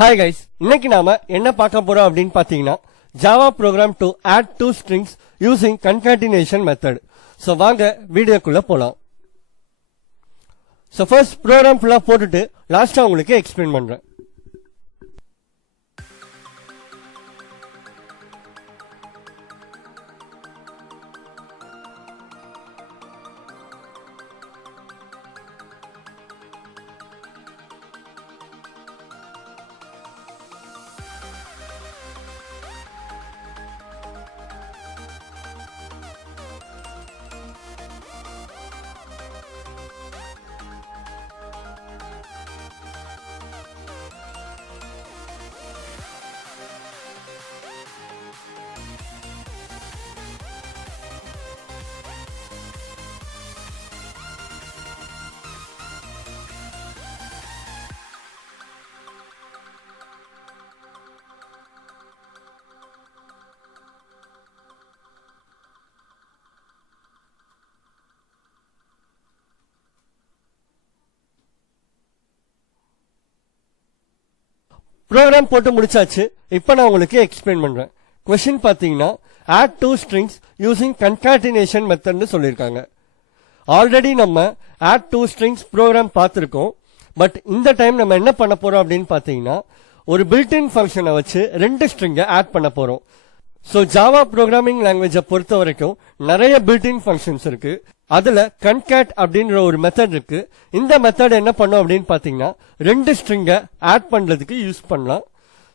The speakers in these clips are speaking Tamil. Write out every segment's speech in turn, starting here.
Hi guys, இன்னைக்கு நாம என்ன பார்க்க போறோம் அப்படினு பாத்தீங்கன்னா Java program to add two strings using concatenation method. So வாங்க வீடியோக்குள்ள போலாம். So first program full போட்டுட்டு லாஸ்டா உங்களுக்கு எக்ஸ்பிளைன் பண்றேன். Program போட்டு முடிச்சாச்சு. இப்போ நான் உங்களுக்கு எக்ஸ்பிளைன் பண்றேன். क्वेश्चन பாத்தீங்கன்னா add two strings using concatenation method னு சொல்லிருக்காங்க. ஆல்ரெடி நம்ம add two strings program பார்த்திருக்கோம். பட் இந்த டைம் நம்ம என்ன பண்ண போறோம் அப்படினு பாத்தீங்கன்னா ஒரு built-in ஃபங்க்ஷனை வச்சு ரெண்டு ஸ்ட்ரிங்கை ஆட் பண்ண போறோம். சோ ஜாவா ப்ரோகிராமிங் லாங்குவேஜை பொறுத்த வரைக்கும் நிறைய பில்ட்-இன் ஃபங்க்ஷன்ஸ் இருக்கு. அதுல கன்கேட் அப்படின்ற ஒரு மெத்தட் இருக்கு. இந்த மெத்தட் என்ன பண்ணும் அப்படின்னு பாத்தீங்கன்னா ரெண்டு ஸ்ட்ரிங்கை ஆட் பண்றதுக்கு யூஸ் பண்ணலாம்.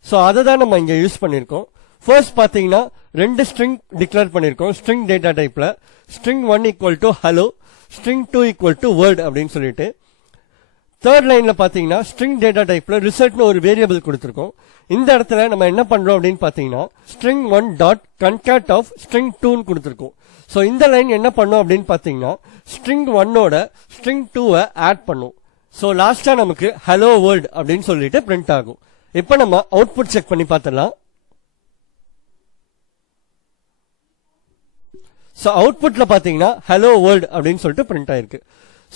சோ அதை தான் நம்ம இங்க யூஸ் பண்ணிருக்கோம். ஃபர்ஸ்ட் பாத்தீங்கன்னா ரெண்டு ஸ்ட்ரிங் டிக்ளேர் பண்ணிருக்கோம். ஸ்ட்ரிங் டேட்டா டைப்ல string 1 equal to hello, string 2 equal to word அப்படின்னு சொல்லிட்டு தேர்ட் லைன்ல பாத்தீங்கன்னா ஸ்ட்ரிங் டேட்டா டைப்ல ரிசல்ட்னு ஒரு வேரியபிள் கொடுத்திருக்கோம். இந்த இடத்துல நம்ம என்ன பண்றோம் அப்படின்னு பாத்தீங்கன்னா string 1 dot concat of string 2 னு கொடுத்திருக்கோம். சோ இந்த லைன் என்ன பண்ணும் அப்படின்னு பாத்தீங்கன்னா string 1 ஓட string 2 ஆட் பண்ணும். சோ லாஸ்டா நமக்கு hello world அப்படின்னு சொல்லிட்டு பிரிண்ட் ஆகும். இப்போ நம்ம அவுட்புட் செக் பண்ணி பார்த்தலாம். சோ அவுட்புட்ல பாத்தீங்கன்னா hello world அப்படின்னு சொல்லிட்டு பிரிண்ட் ஆயிருக்கு.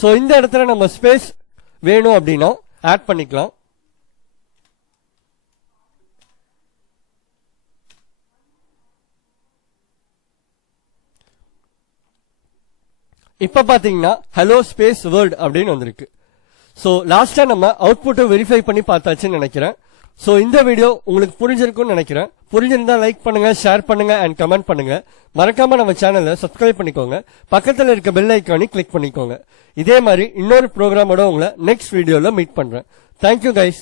சோ இந்த இடத்துல நம்ம ஸ்பேஸ் வேணும் அப்படின்னா ஆட் பண்ணிக்கலாம். இப்ப பாத்தீங்கன்னா ஹலோ ஸ்பேஸ் வேர்ல்ட் அப்படின்னு வந்திருக்கு. சோ லாஸ்டா நம்ம அவுட்புட்டை வெரிஃபை பண்ணி பார்த்தாச்சுன்னு நினைக்கிறேன். சோ இந்த வீடியோ உங்களுக்கு புரிஞ்சிருக்கும்னு நினைக்கிறேன். புரிஞ்சிருந்தா லைக் பண்ணுங்க, ஷேர் பண்ணுங்க அண்ட் கமெண்ட் பண்ணுங்க. மறக்காம நம்ம சேனலை சப்ஸ்கிரைப் பண்ணிக்கோங்க. பக்கத்துல இருக்க பெல் ஐக்கானை கிளிக் பண்ணிக்கோங்க. இதே மாதிரி இன்னொரு ப்ரோக்ராமோட உங்களை நெக்ஸ்ட் வீடியோல மீட் பண்றேன். Thank you guys.